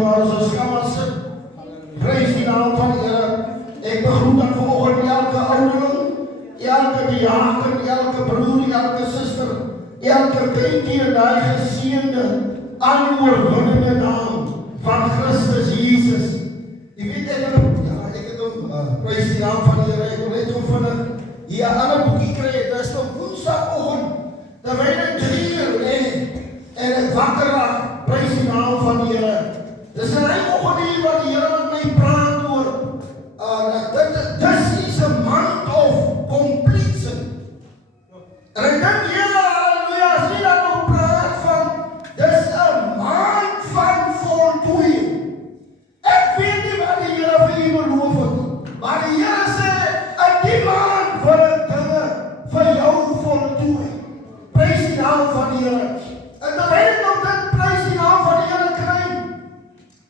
maar as ons kan maar sit. Prys die naam van die Here. Ek begroet dan vanoggend elke ouderling, elke diaken, elke broer, elke suster, elke kindjie in daai geseënde, oorwinnende naam van Christus Jesus. Jy weet ek het hom prys die naam van die Here. Ek wil net hom vinnig hier 'n ander boekie kry. Dit is op Woensdagoggend, terwyl ek 3 uur lê en ek wakker raak. Prys die naam van die Here. Dis 'n oggend hier wat die Here met my praat oor this is a month of completion. En ek dink Here, halleluja, as jy dan nog praat van dis 'n maand van voltooiing. Ek weet nie wat die Here vir u beloof het, maar die Here sê in die maand wil ek dinge vir jou voltooi. Prys die naam van die Here. En terwyl ek nog dit prys die naam van die Here kry,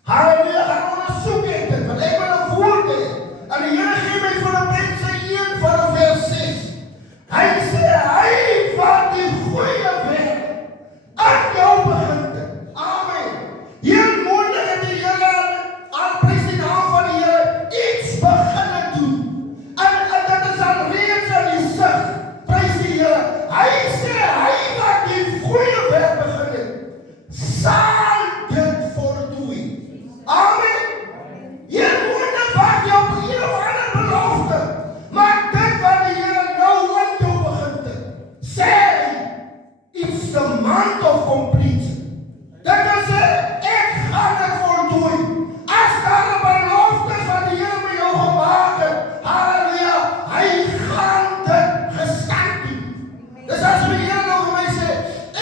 halleluja, gaan ondersoek ek dit, want ek wil 'n woord hê. En die Here gee my Filippense 1 vanaf vers 6. Hy sê, hy wat die goeie werk aan jou begin het. Amen. Hier moontlik het die Here aan prys die naam van die Here iets begin doen. En dit is al reeds aan die sig. Prys die Here. Hy sê, hy wat die goeie werk begin het, sal dit voltooi. Amen. Hier moontlik wat jou op een of ander belofte, maar dit wat die Here nou aan jou begin het, sê it's the month of completion. Dit wil sê, ek gaan dit voltooi. As daar 'n belofte van die Here met jou gemaak het, halleluja, hy gaan dit gestand doen. Dis as die Here nou vir my sê,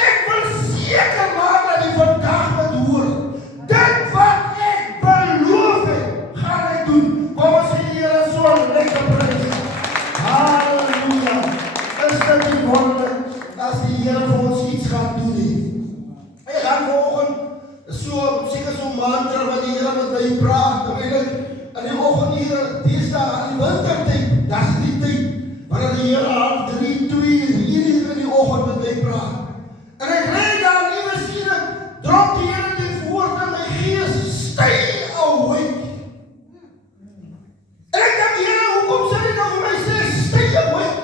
ek wil seker maak dat die vandag moet hoor. Dit wat ek beloof het, gaan ek doen. Kom ons sê die Here so lekker prys. Halleluja. Is dit nie wonderlik as die Here vir ons iets gaan doen nie? Ek gaan vanoggend seker so mantra wat die Here met my praat, terwyl ek in die oggend hier, deesdae in die wintertyd, dis die tyd, wanneer die Here al 3, 2, 4 uur in die oggend met my praat. En ek lê daar nie miskien, drop die Here die woord in my gees, stay awake. En ek dink, Here, hoekom sê jy nou vir my sê, stay awake?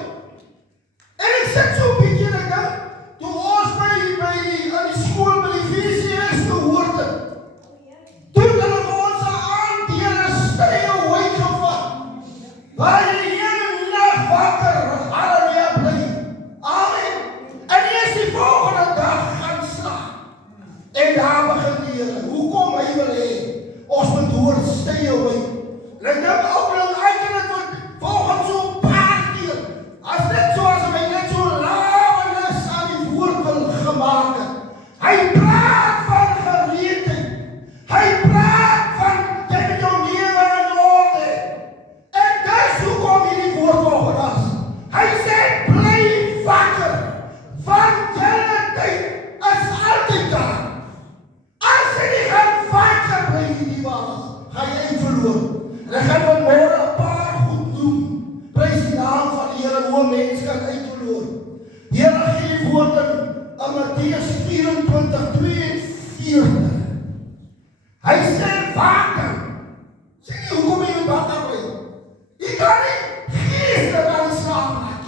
En ek sit so 'n bietjie en ek dink, toe ons aan die skool by die VCS gehoor het, toe het hulle vir ons 'n aand Here stay awake gevat, waar jy die hele nag wakker, halleluja, bly. Amen. En eers die volgende dag gaan slaap. En daar begin die Here, hoekom hy wil hê, ons moet hoor stay awake. En ek dink ook nou, ek kan dit volgens so 'n paar keer, as dit soos hy net so lawenis aan die woord wil gemaak het. Hy praat van gereedheid. Hy praat van jy met jou lewe in orde. En dis hoekom hierdie woord vanoggend is. Hy sê bly wakker, want julle tyd is altyd daar. As jy nie gaan wakker bly nie, gaan jy verloor. En ek gaan vanmôre 'n paar goed noem. Prys die naam van die Here, hoe mens kan uitverloor. Here gee die woord in Matteus 24:42. Hy sê wakker. Sê nie hoekom jy moet wakker bly. Jy kan nie geestelik aan die slaap raak.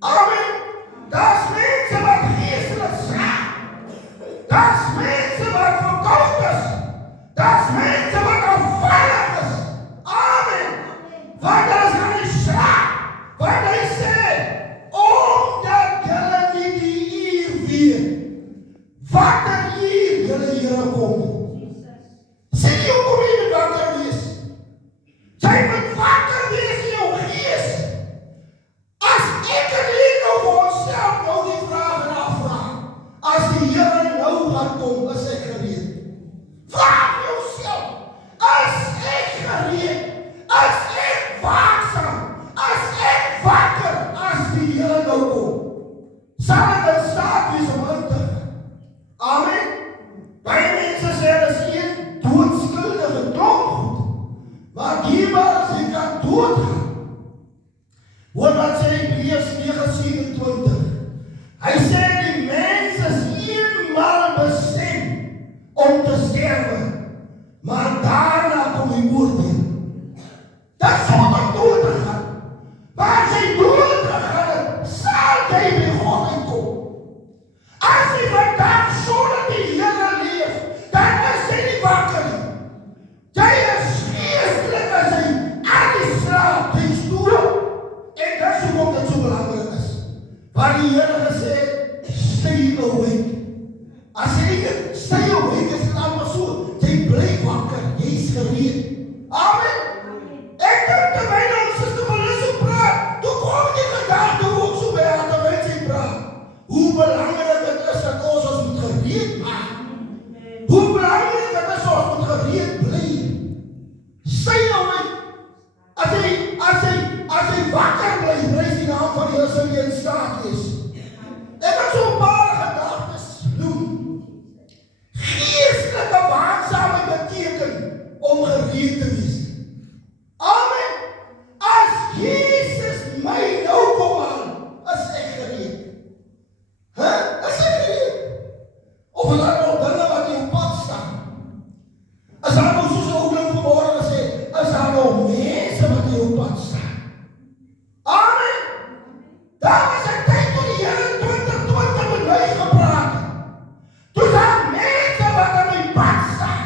Amen. Daar's mense wat geestelik slaap. Daar's mense wat verkoud is. Daar's mense wat afvallig is. Amen. Want hulle is aan die slaap. Want hy sê, omdat julle nie die uur weet, wat er uur julle Here kom. Sê nie hoekom jy moet wakker wees. Jy moet wakker wees in jou gees. As ek en jy nou vir onsself nou die vraag en afvraag, as die Here nou gaan kom, is ek gereed. Vraag jouself, as ek gereed, as ek waaksaam, as ek wakker, as die Here nou kom, sal ek in staat wees om in te gaan. Amen. Baie mense sê, dis een doodskuldige klomp goed, maar hierbaar as jy kan doodgaan. Hoor wat sê Hebreërs 9:27. Hy sê die mens is eenmaal bestem om te sterwe, wakker bly, prys die naam van die Here sal jy in staat wees. Ek het so 'n paar gedagtes noem. Geestelike waaksaamheid beteken om gereed te wees. Amen. As Jesus my nou kom aan, is ek gereed. Is ek gereed? Of is daar nog dinge wat in jou pad staan? Is daar nog soos 'n oomlik vanmorgen gesê, is daar nog mense wat in jou pad staan? Amen. Daar was 'n tyd toe die Here in 2020 met my gepraat het. Toe daar mense wat in my pad staan.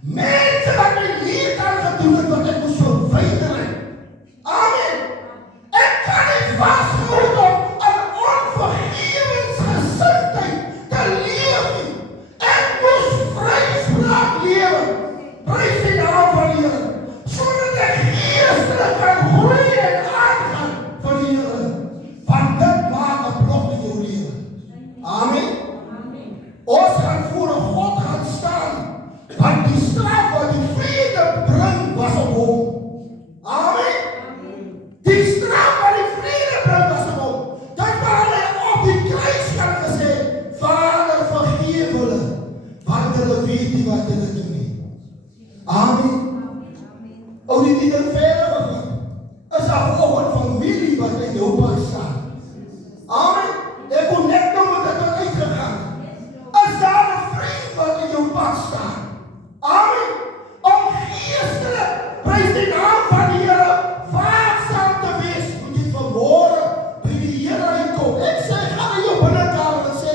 Mense wat my leed aangedoen het wat ek moes verwyder het. Amen. Ek kan nie vasthou om 'n onvergewensgesindheid te leef nie. Ek moes vryspraak lewe. Prys die naam van die Here. Sodat ek geestelik kan groei en aangaan van die Here. Want dit maak 'n blok in jou lewe. Amen. Ons gaan voor God gaan staan. Want die straf wat die vrede bring was op hom. Amen. Die straf wat die vrede bring was op hom. Dat waar hy op die kruis kan gesê, Vader vergeef hulle, want hulle weet nie wat hulle doen nie. Amen. Ou die ding verder gegaan. Is daar vanoggend familie wat in jou pad staan. Amen. Ek kon net nou met dit uitgegaan. Is daar 'n vriend wat in jou pad staan. Amen. Om geestelik, prys die naam van die Here, waaksaam te wees, moet jy vanmôre by die Here uitkom. Ek sê, gaan in jou binnekamer en sê,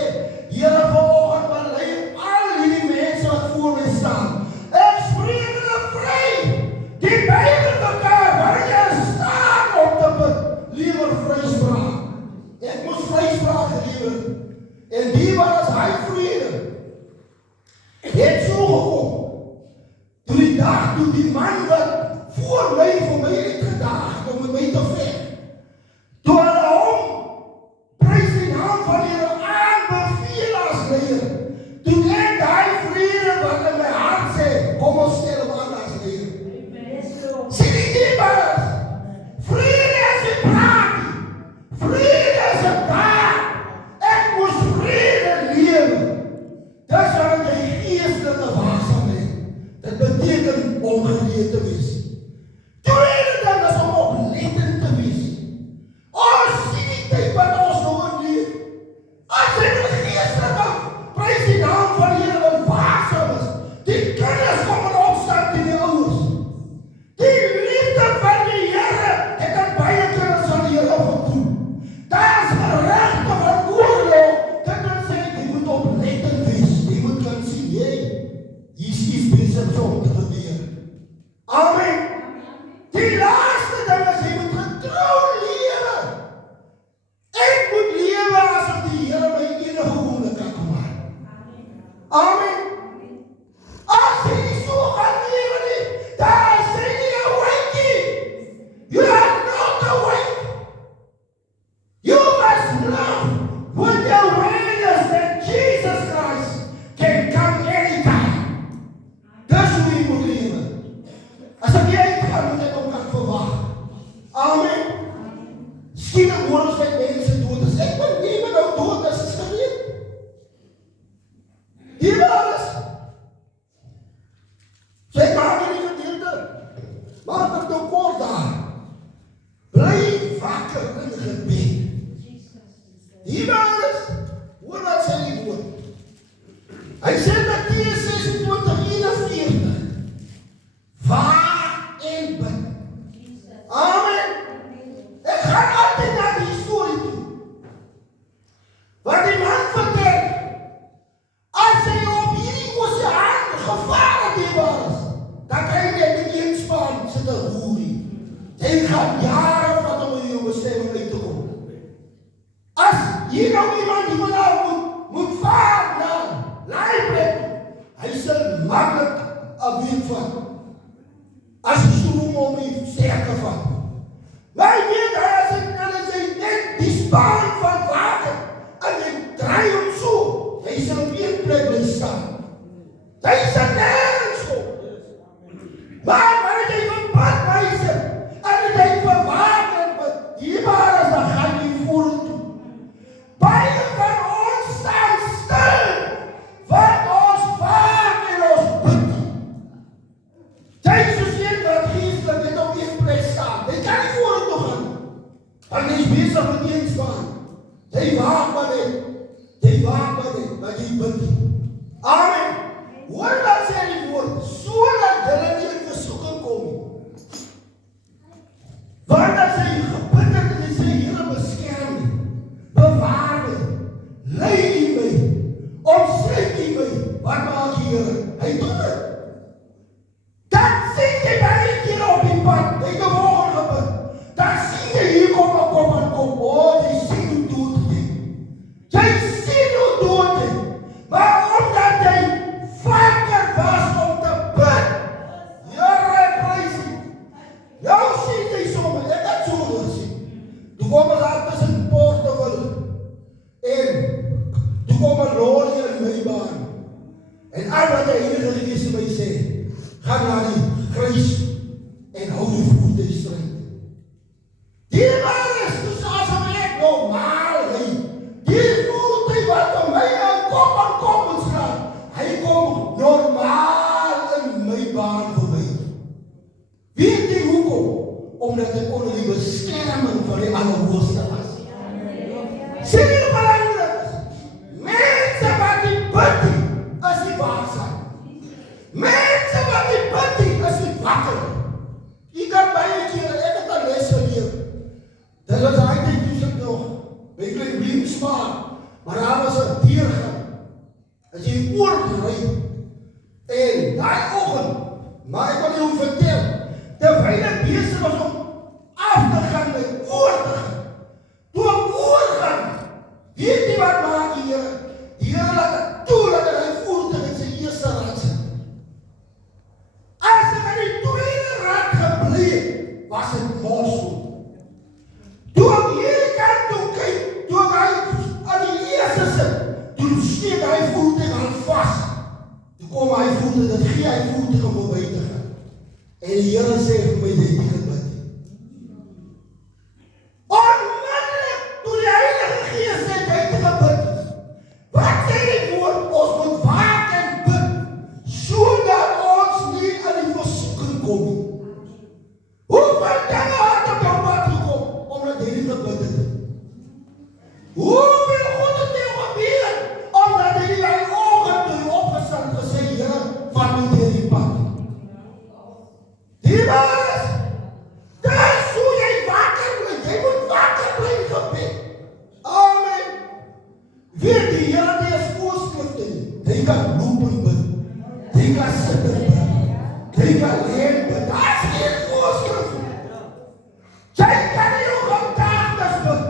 Here, vanoggend bely al hierdie mense wat voor my staan. Ek spreek hulle vry. Die Bybel bepaal waar jy staan om te bid. Liewer vryspraak. Ek moes vryspraak gelewer. En die wat as hy vrede het so gekom. Toe die dag toe die man wat voor my vir my uitgedaag het om met my te veg. Toe hulle hom, prys die naam van die Here, aanbeveel as leier. Toe ek daai vrede wat in my hart sê, kom ons stel hom aan as leier. Sien die diepers, vrede is 'n praat, vrede is 'n daad. Ek moes vrede lewe. Dis wat jy geestelike waaksaamheid. Dit beteken om gereed te wees. Tweede ding is om oplettend te wees. Ons sien die tyd wat ons nou in leef. As ek geestelike, prys die naam van die Here wat waaksaam is. Die kinders kom in opstand teen die ouers. Die liefde van die Here het aan baie kinders van die Here gevoel. Daar is geregte van oorlog. Dit kan sê, jy moet oplettend wees. Jy moet kan sien, hier is iets besig om te gebeur. Amen. Die laaste ding is, jy moet getrou lewe. Ek moet lewe asof die Here my enige oomblik kan maak. Amen. As jy nie so gaan lewe nie, dan is jy nie awake. You are not awake. You must love with the awareness that Jesus Christ can come anytime. Dis hoe jy moet lewe. As ek jy gaan, moet ek hom kan verwag. Amen. Skielik hoor ons met mense dood is. Ek ben nie met nou dood is gereed. Hier waar is. So ek maak in die gedeelte. Maak het nou kort daar. Bly wakker in gebed. Hier waar is. Hoor wat sê die woord. Hy sê Mattheus 26:41. Waak en bid. Amen. Ek gaan altyd na die storie toe. Wat die man vertel, as hy op hierdie oseaan gevare die was, dan kan jy net in een span sit 'n hoerie. Jy gaan jare vat om in jou bestemming uit te kom. As hier nou iemand die moet vaar na Laaiplek, hy sal maklik 'n week vat. As jy stroom om die sterke vat. Maar jy weet, as ek net die span van water en jy draai hom so, hy sal op een plek bly staan. Hy sal nergens kom. Maar jy van pad wijze en jy van water bid, op die diensbaan. Jy waak maar net. Jy waak maar net, maar jy bid nie. Amen. Hoor wat sê die woord, sodat julle nie in versoeking kom nie. Want as jy gebid het en jy sê, Here beskerm my, bewaar my, lei my, omsluit my, wat maak die Here? Hy doen dit. Dan sien jy baie keer op die pad, jy het 'n volgende gebid. Dan sien jy hier kom, jy sien hoe dood jy. Jy sien hoe dood jy. Maar omdat jy vaker was om te bid, Here prys U. Nou sien jy sommer, ek het so gesien. Toe kom daar tussen Portobello en toe kom 'n lorry in my baan. En al wat die Heilige Gees vir my sê, gaan na die kruis en hou die voete stryd. Die man is dus asom ek normaal hy. Die voete wat om my aankom en straat, hy kom normaal in my baan voorbij. Weet jy hoekom? Omdat ek onder die beskerming van die Allerhoogste was. Sien jy belangrijk? Mense wat die bid is die waaksaam. Mense wat die bid is die wakker. Jy kan baie kere, ek het 'n les geleer. Dit was eintlik toe ek nog by Klein Bloemsmaak, maar daar was 'n deurgang. As jy oorgery en daai oggend, maar ek wil jou vertel, terwyl ek besig was om af te gaan met oor te gaan. Toe ek oorgaan, weet jy wat maak die Here? Die Here laat ek toe dat hy voertuig in sy eerste rad sit. As ek in die tweede rad gebly het, was dit morsel. Toe ek hierdie kant toe kyk, toe ek aan die eerste sit, toe steek hy voertuig al vas. Toe kom hy voertuig, dat gee hy voertuig om voorbij te gaan. En die Here sê vir my, jy het gebid. Onmiddellik, toe die Heilige Gees sê, jy het gebid. Wat sê die woord? Ons moet waak en bid, sodat ons nie in die versoeking kom. Hoeveel dinge het op jou pad gekom, omdat jy nie gebid het? Hoeveel goed het jou gebeur, omdat jy die ogen toe jy opgestaan gesê, Here, vat my deur die pad. Die was, dis hoe jy wakker bly, jy moet wakker bly in gebed. Amen. Weet die Here nie is voorskrifte nie. Jy kan loop en bid, jy kan sit en bid, jy kan leer en bid, daar is geen voorskrif. Jy kan nie jou gedagtes bid,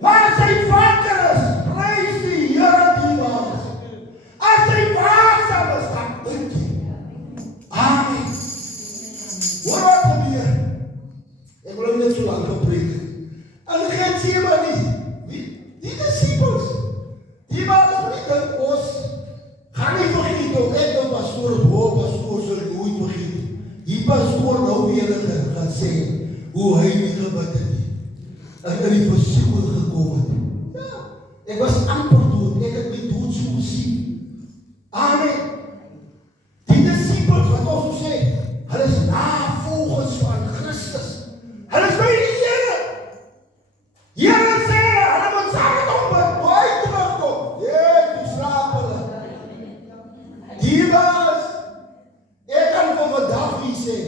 maar as hy wakker is, prys die Here die was. As hy waaksaam is, dan bid jy. Amen. Hoor wat gebeur? Ek wil net so lang gepreek. En geen sê maar nie. Die disciples, die waren nie dink ons, gaan nie vergeet of ek nou pastoor of hoog pastoor sal ek nooit vergeet. Die pastoor nou weer gaan sê, hoe hy nie gebid het nie. En in die versoeking gekom het. Ja, ek was amper dood, ek het my dood so gesien. Amen. Die disciples wat ons sê, hulle is navolgers van Christus. Hulle is by die Here. Here sê, hulle moet saam met hom bid, hoe hy terugkom. Toe slaap hulle. Die was, ek kan van vandag wie sê,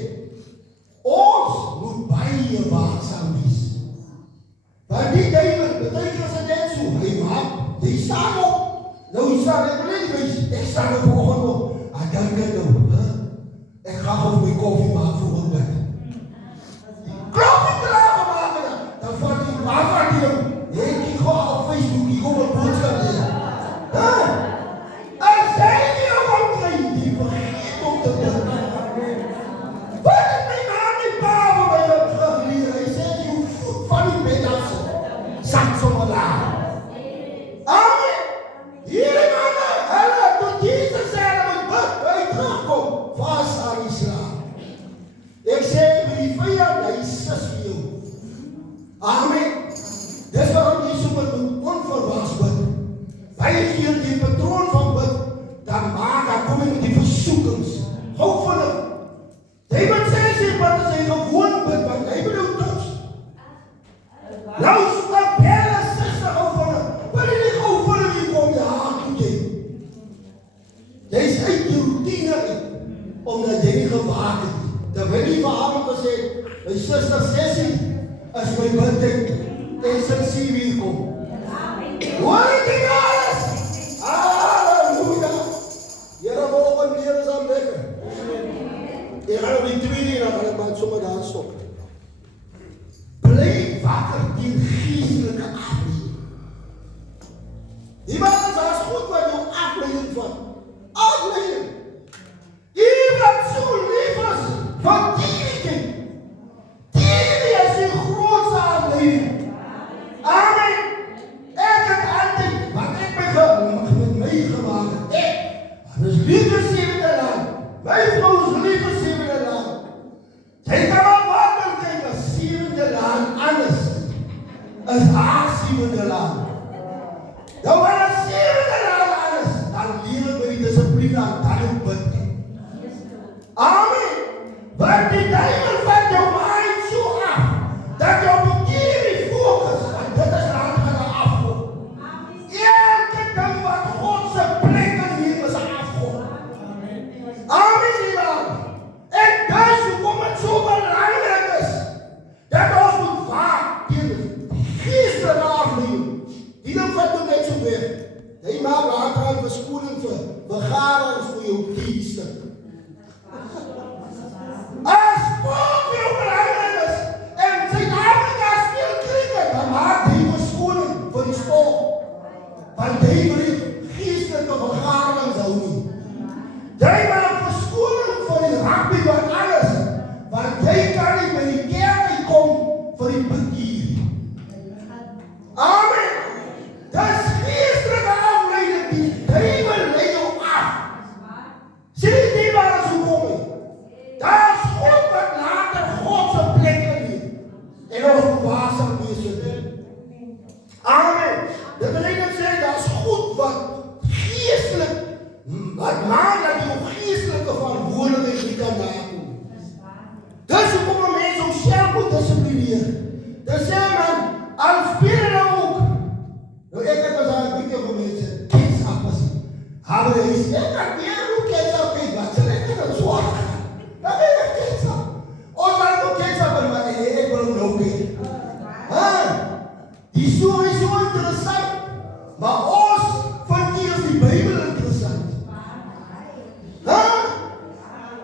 ons moet baie waaksaam wees. Want die duiwel, beteken as dit so, hy maak, jy staan op. Nou staan ek nie wees, ek staan op vanoggend op. Dink ek nou, ek gaan gou my koffie maak vir ontbyt. Koffie klaar gemaak het, dan vat die vat die hom. Ek gou op Facebook, ek gou 'n boodskap hê. As jy nie op kry, die vergeet om te bid. Wat het my man die pa van my geleer? Hy sê jy voet van die bed af. Sak sommer daar. Amen. Hierdie manne, hulle tot Jesus sê hulle moet bid, hy terugkom, vas aan die slaap. suster Sessie is my bidtyd en sy sien wie kom. Hoor die alles! Halleluja! Here mogen leer is aan lekker. Ek gaan op die tweede en dan gaan ek maar sommer daar stop. Bly wakker die geestelike afleiding. Iemand is as goed wat jou afleiding van. Afleiding. Iemand so lief is van die kind. Die is die grootste afleiding. Amen. Ek het altyd, wat ek met my gemaakt het. Ek is liefde sewende land. My vrou is liefde sewende land. Sy kan maar wat dan kyk, as sewende land anders is haar sewende land. Nou wanneer sewende land anders, dan leer ek my die discipline aan, dan ook bid. Amen. Want die duivel vat jou mind so af, dat jou bekeer die focus, en dit is laat gaan afgod. Elke ding wat God se plek in hier is afgod. Amen, iemand. En dis hoekom het so belangrik is, dat ons moet waak teen geestelike afleiding. Die ding wat doen net so weer. Hy maak later aan verskoning vir vergaderings vir jou dienste. As God jou belangrijk is, en Zuid-Afrika speel cricket, dan maakt hy verskoning vir die sport. Want hy wil die geestelike vergaderings hou nie. Jy maak verskoning vir die rugby wat alles, want jy kan nie by die kerk kom vir die bekeer. Amen. Dis geestelike afleiding, die duivel lei jou af. Sê die waar is hoe kom hy? Daar is God wat later God se plek in nie. En ons moet waaksaam wees vir dit. Amen. Dit wil ek sê, daar is God wat geestelik, wat maak dat jou geestelike verantwoordelikheid nie kan nakom. Dis hoekom 'n mens homself moet dissiplineer. Dis sê man, al speel nou ook. Nou ek het as 'n bietjie van mense kids afpas. Habe is ek kan weer hoe kids op kyk, wat sê ek dan so aan. Dan ek kids op. Ons maar ook kids op maar ek wil nou kyk. Die storie is so interessant. Maar ons vind hier die Bybel interessant.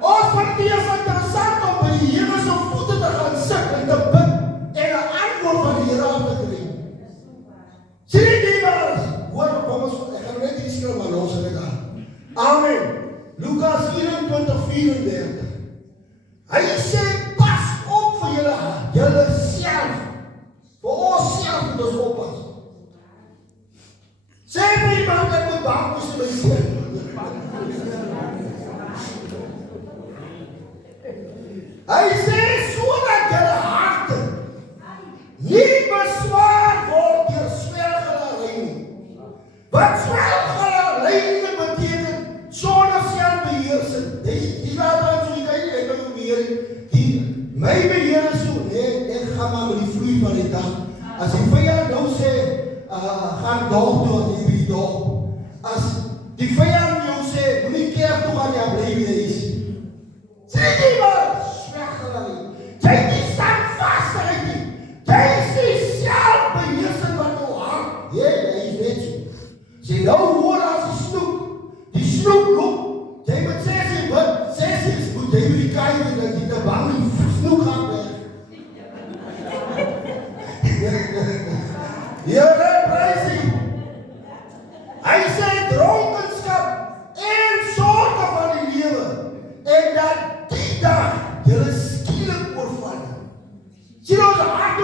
Ons vind hier is interessant om by die Here se voete te gaan sit en te bid en 'n antwoord van die Here aan te kry. Sien die maar, hoor kom ons, ek gaan net hier skryf maar los met daar. Amen. Lukas 24:34. Hy sê pas op vir julle self. Vir ons self moet ons oppas. Sê my man ek moet bang wees vir myself. Hy sê sodat julle harte nie beswaar word deur swelgelerij nie. Wat swelgelerij beteken sonder selfbeheersing. Die laat aan so jy kan ook meer. My beheer is so, nee, ek gaan maar met die vloei van die dag. As die vyand nou sê, gaan dorp toe, as jy by die dorp. As die vyand